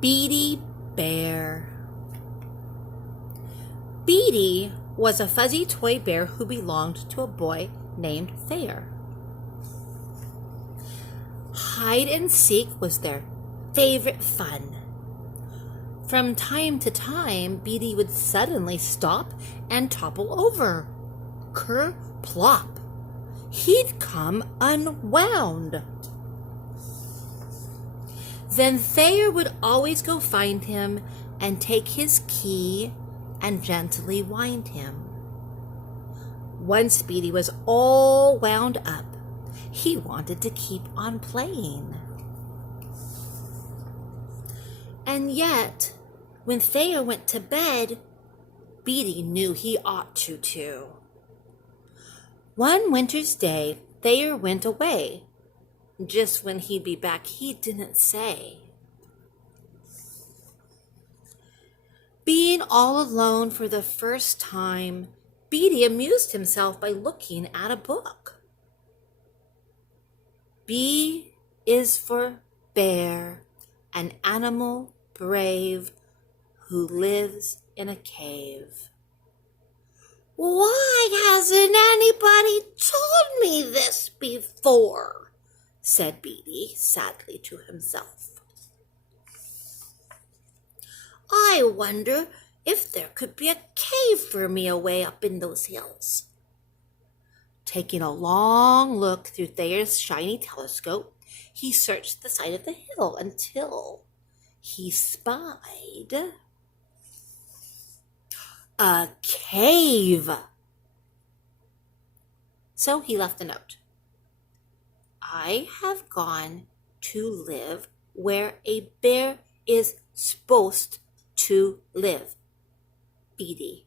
Beady Bear. Beady was a fuzzy toy bear who belonged to a boy named Thayer. Hide and seek was their favorite fun. From time to time, Beady would suddenly stop and topple over. Ker-plop! He'd come unwound. Then Thayer would always go find him and take his key and gently wind him. Once Beady was all wound up, he wanted to keep on playing. And yet, when Thayer went to bed, Beady knew he ought to too. One winter's day, Thayer went away. Just when he'd be back, he didn't say. Being all alone for the first time, Beady amused himself by looking at a book. B is for bear, an animal brave who lives in a cave. "Why hasn't anybody told me this before?" said Beady sadly to himself. "I wonder if there could be a cave for me away up in those hills." Taking a long look through Thayer's shiny telescope, he searched the side of the hill until he spied a cave. So he left a note. "I have gone to live where a bear is supposed to live. Beady."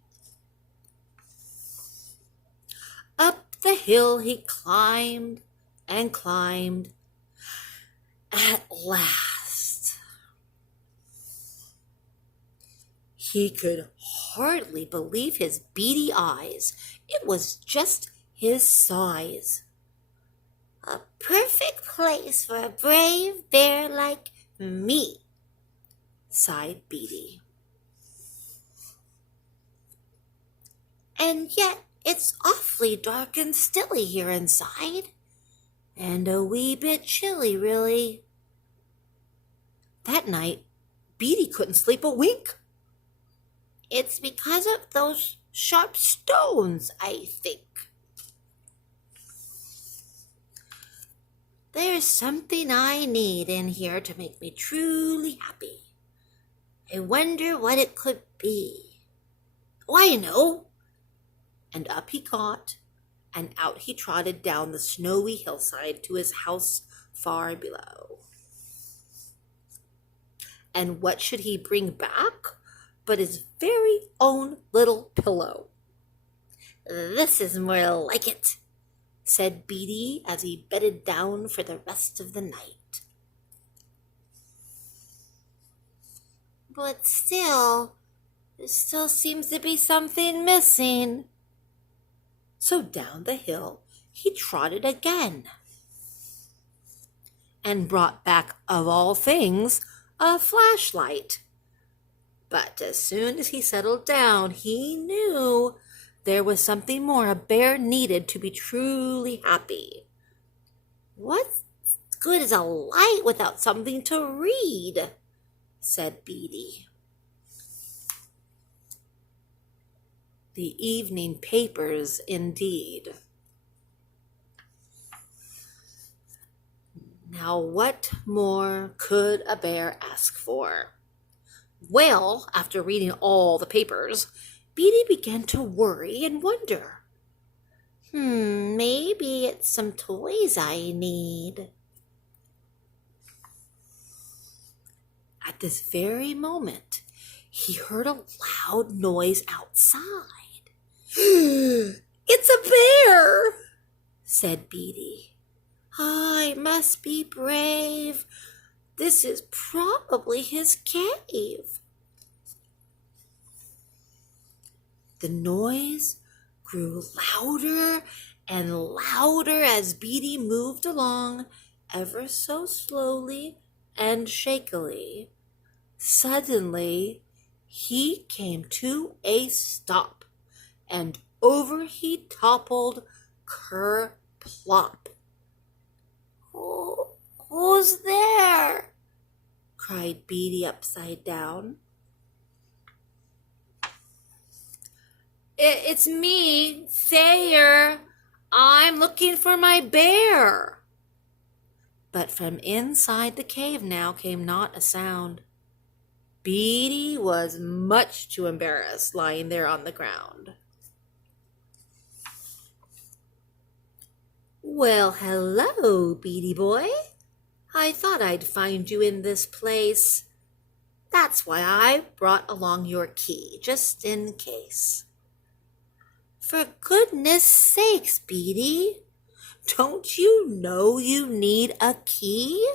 Up the hill he climbed and climbed. At last, he could hardly believe his beady eyes. It was just his size. "A perfect place for a brave bear like me," sighed Beady. "And yet it's awfully dark and stilly here inside, and a wee bit chilly, really." That night, Beady couldn't sleep a wink. "It's because of those sharp stones, I think. There's something I need in here to make me truly happy. I wonder what it could be. Oh, I know." And up he got, and out he trotted down the snowy hillside to his house far below. And what should he bring back but his very own little pillow? "This is more like it," said Beady as he bedded down for the rest of the night. "But there still seems to be something missing." So down the hill he trotted again, and brought back, of all things, a flashlight. But as soon as he settled down, he knew there was something more a bear needed to be truly happy. "What good is a light without something to read?" said Beady. The evening papers, indeed. Now, what more could a bear ask for? Well, after reading all the papers, Beady began to worry and wonder. Maybe it's some toys I need. At this very moment, he heard a loud noise outside. "It's a bear," said Beady. "I must be brave. This is probably his cave." The noise grew louder and louder as Beady moved along ever so slowly and shakily, Suddenly, he came to a stop, and over he toppled ker-plop. Who's there?" cried Beady upside down. It's me, Thayer. I'm looking for my bear." But from inside the cave now came not a sound. Beady was much too embarrassed, lying there on the ground. "Well, hello, Beady boy. I thought I'd find you in this place. That's why I brought along your key, just in case." "For goodness sakes, Beady, don't you know you need a key?"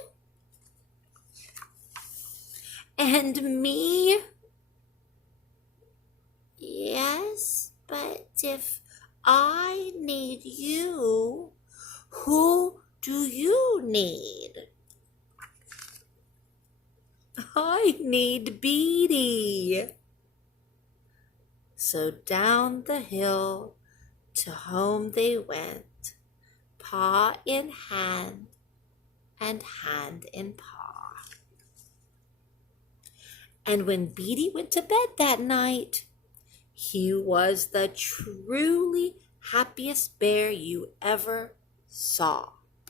"And me?" "Yes, but if I need you, who do you need?" "I need Beady." So down the hill to home they went, paw in hand and hand in paw. And when Beady went to bed that night, he was the truly happiest bear you ever saw.